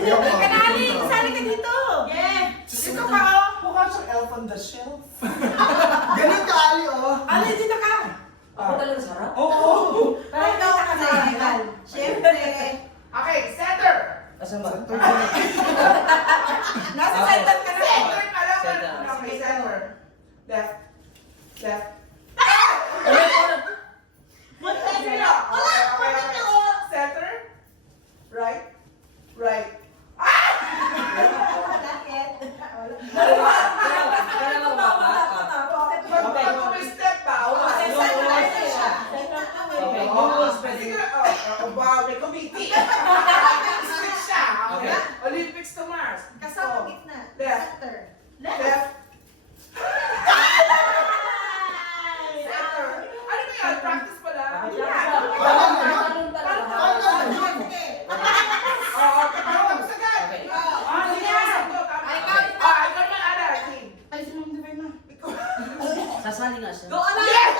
Kanali, sali ka dito. Yeah. Dito ka, oh. Mukha siyang elf on the shelf. Ganun ka, Ali, oh. Ali, dito ka. Ako talaga sarap? Oo. Parang ikaw ka na, Egal. Siyempre. Okay, center. Asan ba? Nasa center ka na. Center ka lang. Center. Okay, center. Left. Left. Center. Wala. Wala, Okay, wala okay. na, oh. Center. Right. Right. Bakit? Kaya mo ba pa? Pag may step pa, wala. Okay, almost pwede. Wow, may committee. Switch siya. Okay. Olympics to Mars. Kasama gitna. Left. Center. Left. Center. Ano ba yan? Practice pala? Oo, tapos agad. Okay. Ikaw naman, Ana. King. Sasali nga siya. Yes!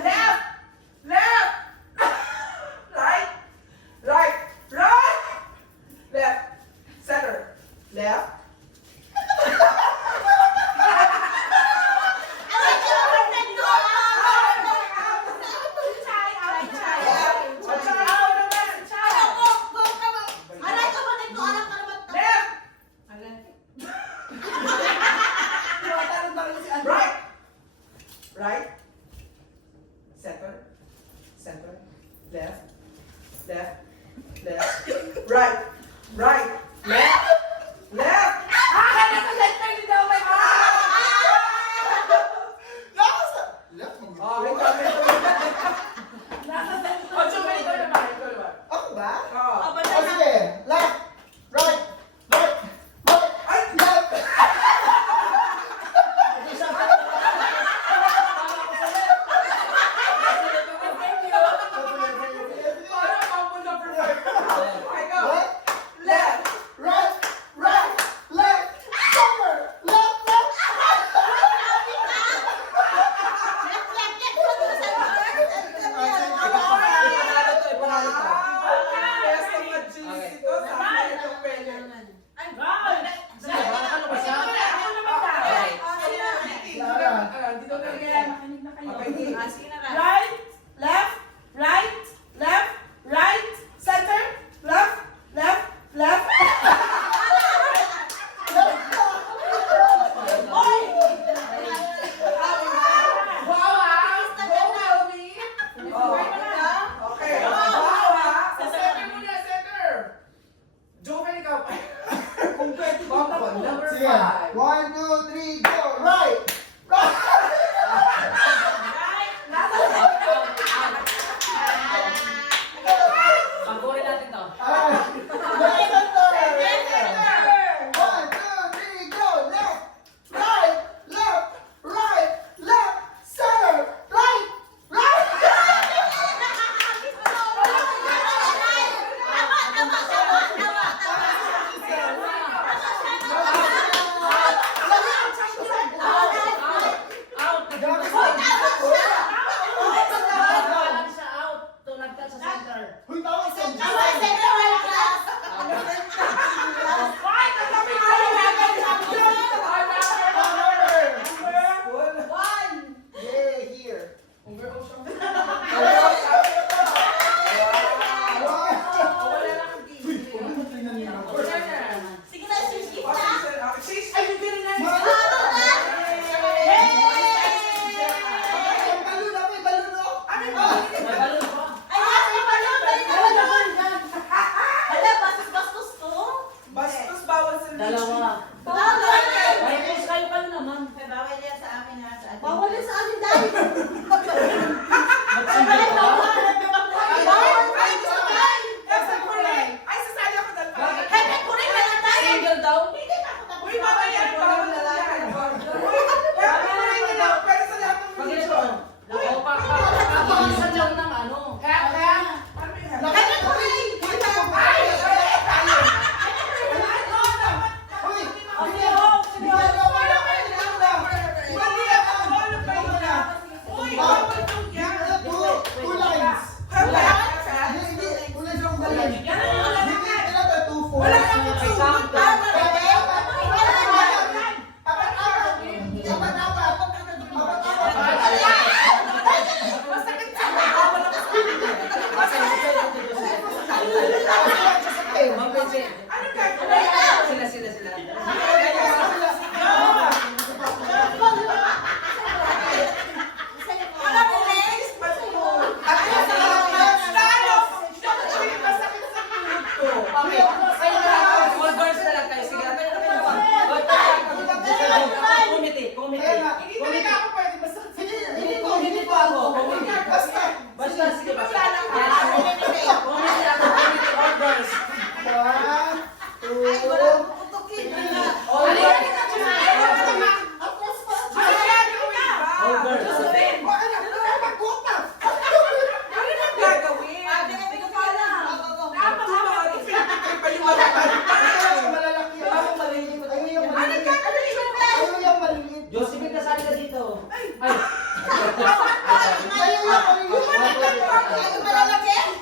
Left! Left! Right! Right! Right! Left! Center! Left! Right! Right! Center! Center! Left! Left! Left! Right! Right! Left! Left! Left mo. Okay, kami. Oh, Chumay, ikaw naman. Ikaw naman. Ako ba? Oo. O sige. Left. Right. Right. Right. Ay! Left. Parang mambo number 5. Okay, go. Right. Left! Right. Ano gagawin? Sila. Alam mo, next. All girls na lang kayo. Sige, Committee po ako. Basta, sige, basta. Committee ako. Committee, all girls. 1, 2, All girls. Josephine, kasali ka dito. Ay.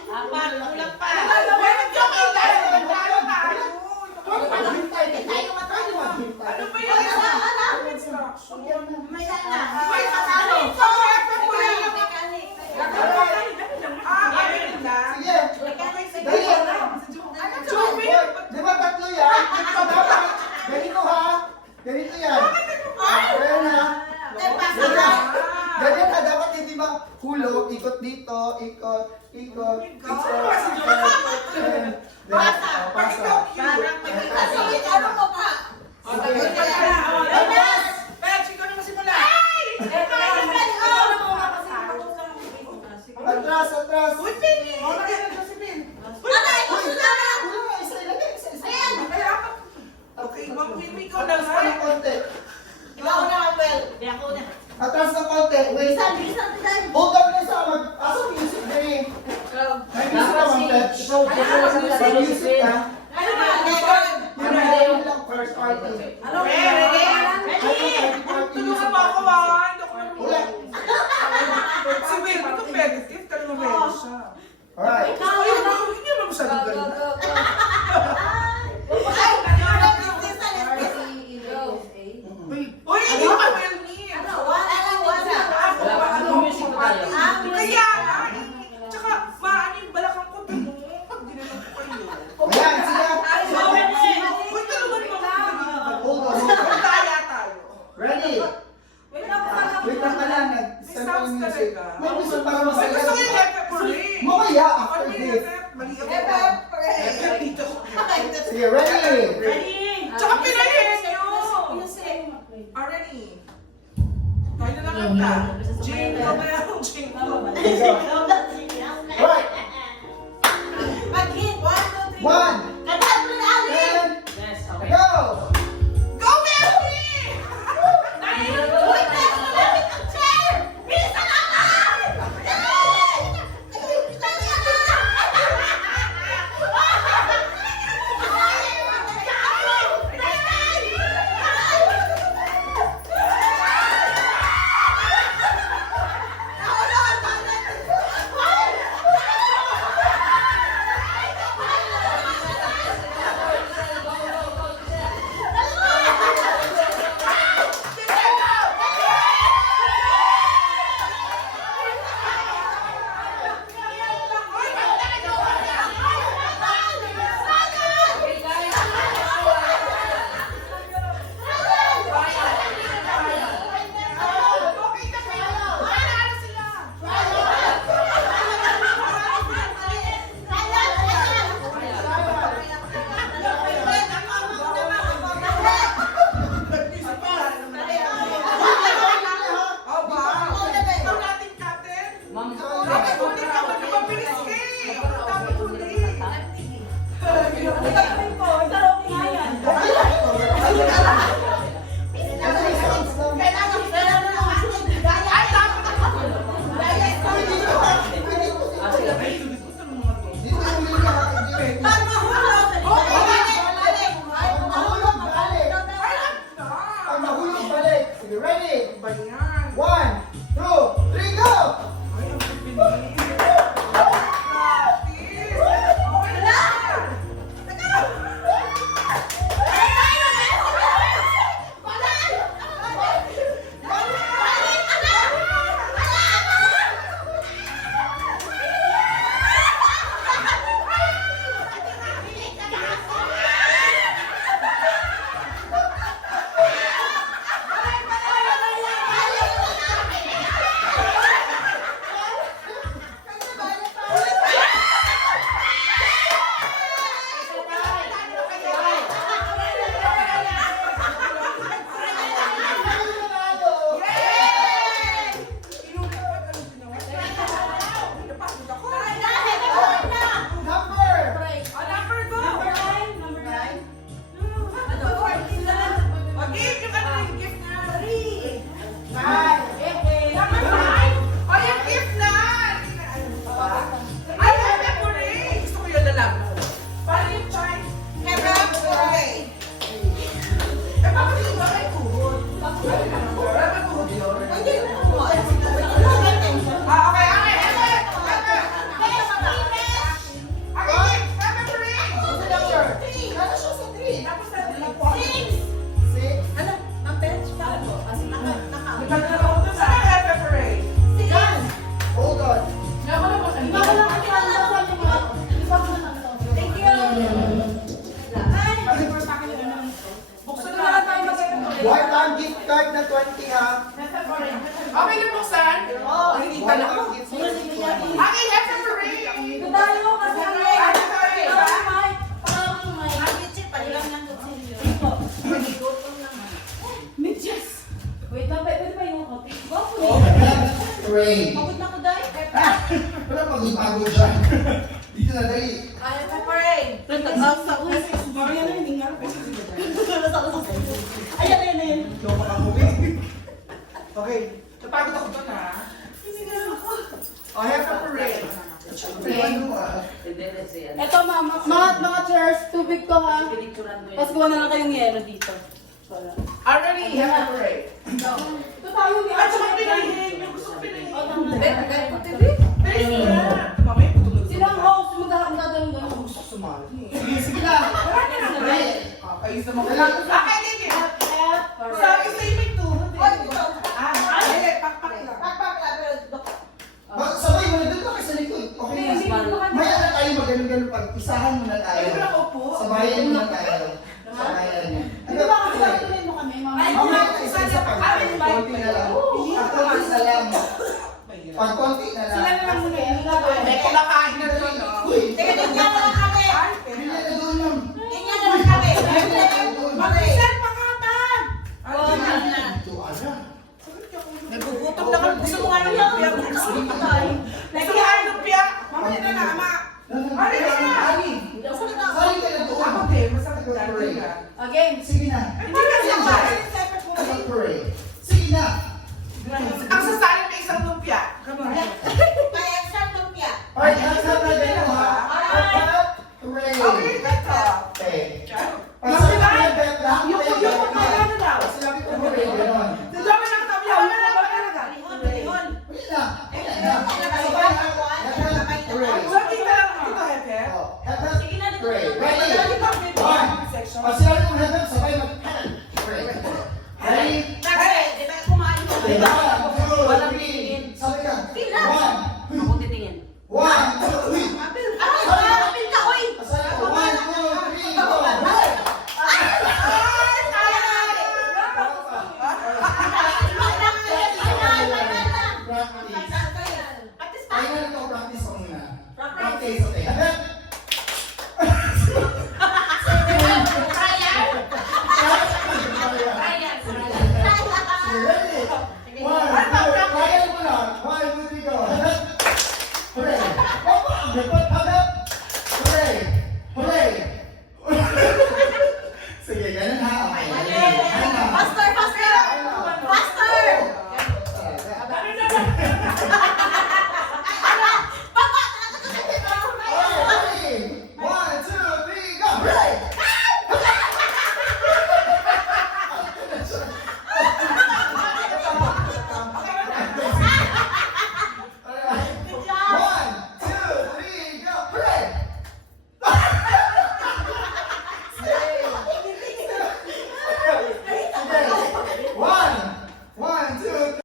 Apat, kulang pa. Di ba tatlo yan? Ganito ha? Ganito yan. Ayan ha? Ganyan ha, dapat hindi ba hulog, ikot dito, ikot. Pasa. Atras. Okay, mamimili ko na Atras ka ng konti. Atras ng konti. Wait. Hold on na sa mag-asa music na eh. May music Dapat naman, Pep. ikaw sa May music ha. Ano Yun lang, first party. Tulungan mo ako, ah. Hindi ako Ulit. Si Will, competitive. Talagang ready siya. Alright. Hindi naman masyadong galing. Uy, hindi pa Will ni. Music pa tayo. Kaya nga. Tsaka, maano yung balakang ko. Hindi na lang ko kayo. Ayan, siya. Uy, tulungan mo ako. Hold on. Taya tayo. Ready? Wait lang ka lang. Nag-send ko yung music. May music para Ay, masaya. gusto ko yung hepe for me. Mamaya, Ano after yung this. hepe? Mali ako. Hepe dito. Sige, ready? Tsaka pinahin nyo. Already. Tayo na lang kanta. Jingle bell, jingle bell. Right. 1, 2, Yes, okay. go! Go, Melanie! Okay, that's a parade. Tayo kasi ang Ano tayo? Wait lang, pwede ba yung copy? Go po Ray. Pagod na ko, Day. Wala pang ipagod dyan. Dito na, dali. Ayaw ko pa rin. Ayan, ayan. Okay. Napagod ako doon ha. Oh, have a parade. Ito, mga chairs, tubig to ha. Tapos gawa na lang kayong yelo dito. Already, have a parade. Ito tayo, At saka pinahin. Yung gusto ko pinahin. Sila Mamaya putulog. ang host, magdadalong doon. Gusto ko sumali. Sige lang. Ray. Ayos naman ko lang. Okay, thank you. Sabi sa'yo may tuhod eh. Hindi, pakpak lang. Sabay mo na doon ka sa likod. Okay na. Maya na tayo magaling-galing pag isahan mo na tayo. Ayun lang upo. Sabayan mo na tayo. Sabayan niya. Di ba kasi tuloy mo kami, mama? Mamaya na isa-isa pag konti na lang. Pag konti na lang. Pag konti na lang. Sila na lang muna yan. May kumakain na doon, no? Uy! Teka, ganyan na lang kami. Bili na doon yun. Ganyan na lang kami. Mag-isang pakatan! Oo, na. Ito, ano? Nagugutom na kami. Gusto mo nga ng lumpia? Gusto mo nga ng lumpia? Mamaya na na, ama. Ali ka na! Ali! Sali ka na doon. Ako din, masakit ko dati ka. Again. Sige na. Ay, bakit siya ba? Ang parade. Sige na. Ang sasali na isang lumpia. Alright, that's not the day, ha? Parade. Okay, beto. Okay. Pag-sabi ko yung bet, lahat Yung tayo yung bet. magkano daw? Pag-sabi ko parade, gano'n. Dami ng tabi. Wala na ba talaga? Wala na. Wala na. Sabay na. Parade. So, kita lang dito, Hepe. Oh, heaven, parade. Ready? One. Section. Pag sinabi kong heaven, sabay mag-heaven. Parade. Ready? One, two, three. Sabi ka. One. One, two, three. Sabi ko, one, two, three, go. Hey! Practice. Kailan ito practice ko muna? Practice, okay. Heaven. Ready? One, two, kaya mo na. One, two, three, go. Heaven. Parade. Papa, ang likod. Heaven.